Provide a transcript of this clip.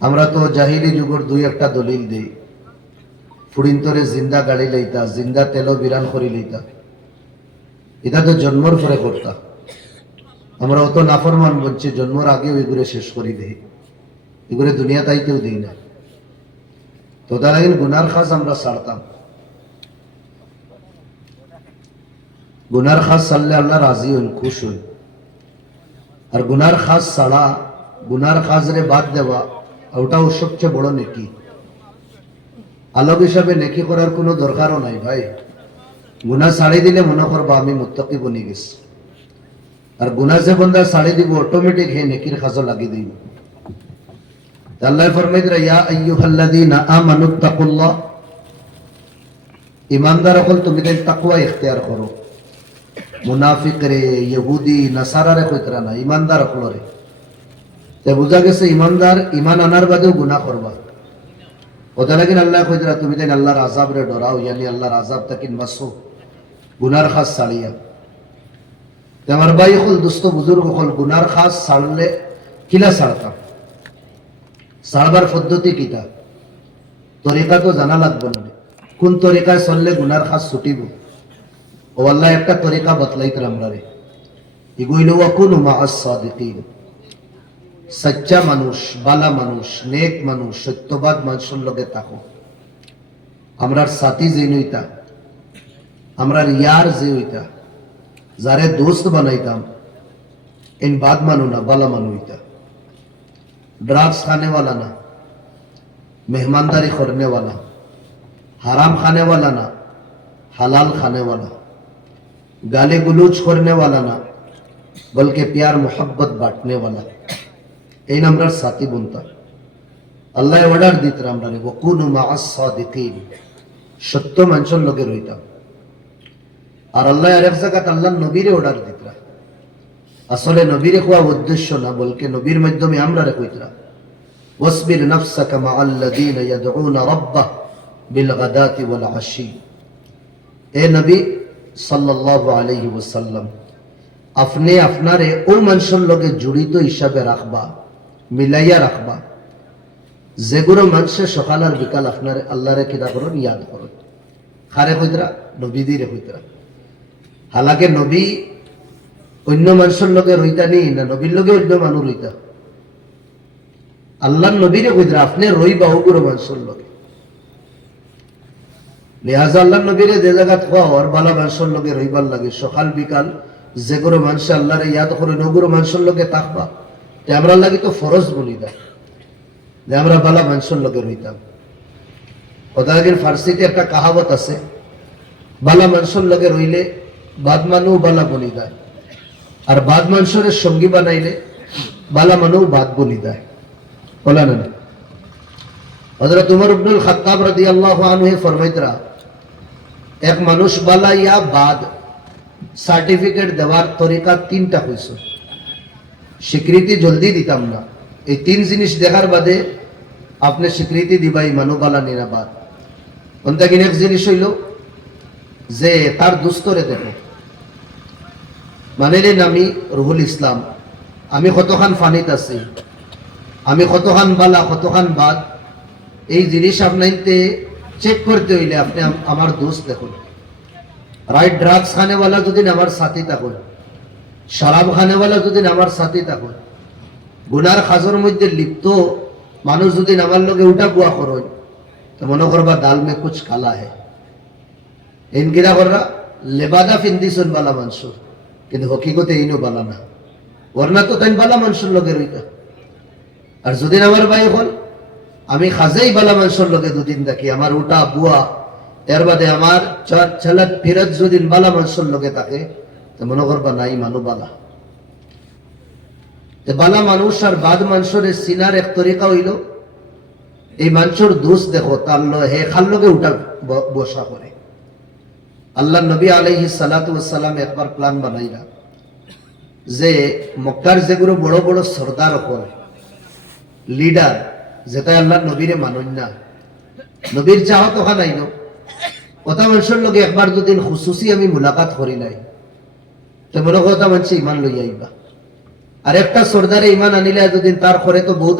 আমরা তো জাহিলি যুগর দুই একটা দলিল দিই। ফুড়িন্তরে জিন্দা গাড়ি লইতা, জিন্দা তেল বিরান করি লইতা। এটা তো জন্মর পরে করতা। আমরা অত নাফরমান বলছি জন্মর আগে ওইগুলো শেষ করি দেই। এগুলো দুনিয়া তাইতেও দিই না। তো তার আগে গুনার খাস আমরা সারতাম। গুনার খাস সারলে আল্লাহ রাজি হইন, খুশ হইন। আর গুনার খাস ছাড়া গুনার খাজরে বাদ দেওয়া ওটাও সবচেয়ে বড় নেকি। আলোক হিসাবে নেকি করার কোনো দরকারও নাই ভাই। গুনা ছাড়ি দিলে মনে করবা আমি মুত্তাকি বনি গেছি। আর গুনা যে বন্ধা ছাড়ি দিব অটোমেটিক হে নেকির খাজো লাগি দিব আল্লাহ ফরমাই দিরা ইয়া আইয়ুহাল্লাযীনা আমানুত্তাকুল্লাহ ইমানদার হল তুমি তাই তাকওয়া ইখতিয়ার করো। মুনাফিক রে, ইহুদি নাসারা রে কইতরা না, ইমানদার হল রে। তে বুঝা গেছে, ইমানদার, ইমান আনার বাদেও গুনাহ করবা ওটা লাগিন আল্লাহ কইতরা তুমি তাই আল্লাহর আযাব রে ডরাও ইয়ানি আল্লাহর আযাব তাকিন মাসু গুনার খাস তে আমার ভাই হল দুস্থ বুজুর্গ হল গুনার খাস সারলে কিলা সারতাম সারবার পদ্ধতি কিতা? তরিকা তো জানা লাগবে না কোন তরিকায় চললে গুনার খাস ছুটিব? ও আল্লাহ একটা তরিকা বতলাইত আমরা রে ইগুইল ওয়াকুন মাআস সাদিকিন سچا সচ্চা মানুষ، বালা মানুষ منشن মানুষ تاکو امرار লগে زین ہوئی تا امرار یار زین ہوئی تا زارے دوست بنائی বানাইতাম ان بات مانو نا بالا منو ہوئی تا ڈرافس کھانے والا نا مہمانداری خورنے والا حرام کھانے والا نا حلال کھانے والا گالے گلوچ خورنے والا نا بلکہ پیار محبت بانٹنے والا এই নামরার সাথী বলতাম আল্লাহ অর্ডার দিত আমরা ওকুন মাআস সাদিকিন সত্য মানুষের লগে রইতাম। আর আল্লাহ আরেক জায়গাত আল্লাহ নবীরে অর্ডার দিতরা। আসলে নবীরে কোয়া উদ্দেশ্য না, বলকে নবীর মাধ্যমে আমরা রে কইতরা। ওয়াসবির নাফসাকা মা আল্লাযীনা ইয়াদউনা রাব্বাহ বিল গাদাতি ওয়াল আশি এ নবী সাল্লাল্লাহু আলাইহি ওয়াসাল্লাম, আপনি আপনারে ও মানুষের লগে জড়িত হিসাবে রাখবা। মিলাইয়া রাখবা। যেগুলো মানুষের সকাল আর বিকাল আপনার আল্লাহরে কিদা করুন ইয়াদ করুন। খারে কইতরা নবী দিয়ে কইতরা। হালাকে নবী অন্য মানুষের লগে রইতা নেই, না নবীর লগে অন্য মানুষ রইতা। আল্লাহ নবীরে কইতরা, আপনি রইবা ওগুলো মানুষের লগে। লিহাজা আল্লাহ নবীরে যে জায়গা খোয়া আর বালা মানুষের লগে রইবার লাগে। সকাল বিকাল যে কোনো মানুষ আল্লাহরে ইয়াদ করে নগুরো মানুষের লগে থাকবা। তে আমরা লাগি তো ফরজ বলি দা যে আমরা বালা মানুষের লগে রইতাম। ওদাগের ফার্সিতে একটা কাহাবত আছে, বালা মানুষের লগে রইলে বাদ মানু বালা বলি দেয়, আর বাদ মানুষের সঙ্গী বানাইলে বালা মানু বাদ বলি দেয়। বলা না? হযরত উমর ইবনুল খাত্তাব রাদিয়াল্লাহু আনহু ফরমাইতরা, এক মানুষ বালা ইয়া বাদ সার্টিফিকেট দেওয়ার তরিকা তিনটা হয়েছে স্বীকৃতি জলদি দিতাম না। এই তিন জিনিস দেখার বাদে আপনি স্বীকৃতি দিবাই মানুবালা নিরাবাদ। অন্তাকি এক জিনিস হইল? যে তার দুস্তরে দেখো। মানে আমি রুহুল ইসলাম। আমি কতখান ফানিত আছি। আমি কতখান বালা, কতখান বাদ। এই জিনিস আপনাইতে চেক করতে হইলে আপনি আম- আমার দোষ দেখুন। রাইট ড্রাগস খানেওয়ালা যদি আমার সাথী থাকুন। শরাব খানেওয়ালা যদি আমার সাথী থাকুন, গুনার খাজর মধ্যে লিপ্ত মানুষ যদি আমার লগে উঠা বুয়া করুন, তো মনে করবা ডাল মে কুছ কালা হে। ইনকিরা কররা লেবাদা ফিন্দিসন বালা মানুষ কিন্তু হকিকতে ইনো বালা না। ওরনা তো তাই বালা মানুষের লগে রইতা। আর যদি আমার ভাই হল আমি খাজেই বালা মানুষের লগে দুদিন দেখি আমার উঠা বুয়া এর বাদে আমার চলত ফিরত যদি বালা মানুষের লগে থাকে মনে করবা নাই বালা। বালা মানুষ আর বাদ মানুষের সিনার এক তরিকা হইল, এই মানুষের দোষ দেখো, তার হে খাল উঠা বসা করে। আল্লাহ নবী আলাইহি সালাতু সালাম একবার প্ল্যান বানাইলা, যে মক্কার যেগুলো বড় বড় সর্দার হল, লিডার যেটা আল্লাহ নবীরে মানুন না, নবীর চাহত ওখান কথা মানুষের লগে একবার দুদিন খুশুসি আমি মুলাকাত করি নাই। তো মনে কথা মানুষ ইমান লইয়া আইবা। আর একটা সর্দারে ইমান আনিলে দুদিন তার করে তো বহুত